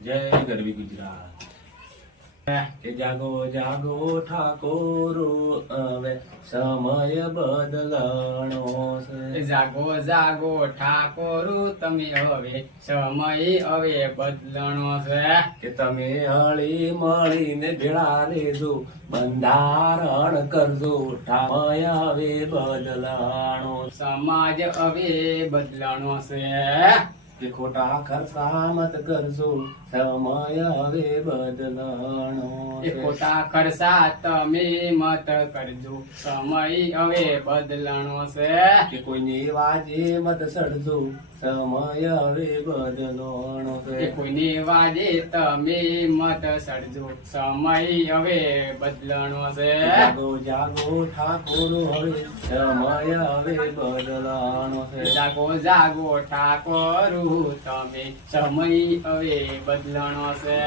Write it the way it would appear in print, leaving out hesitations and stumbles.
જય ગરવી ગુજરાત. કે જાગો જાગો ઠાકોરો, હવે સમય બદલાણો છે. જાગો જાગો ઠાકોરો, તમે હવે સમય હવે બદલણો છે. કે તમે હળી મળીને ભેળા રેજો, બંધારણ કરજો, સમય હવે બદલાણો. સમાજ હવે બદલણો છે. કે ખોટા ખર્ચા મત કરજો, સમય હવે બદલાણો એ છે. ખોટા ખર્ચા તમે મત કરજો, સમય હવે બદલણો છે. કે કોઈની વાજે મત સડજો, સમય હવે બદલાણો એ છે. કોઈની વાજે તમે મત સડજો, સમય હવે બદલણો છે. જાગો જાગો ઠાકોરો, હવે સમય હવે બદલાણો છે. જાગો જાગો ઠાકોર, તમે સમય હવે બદલણો છે.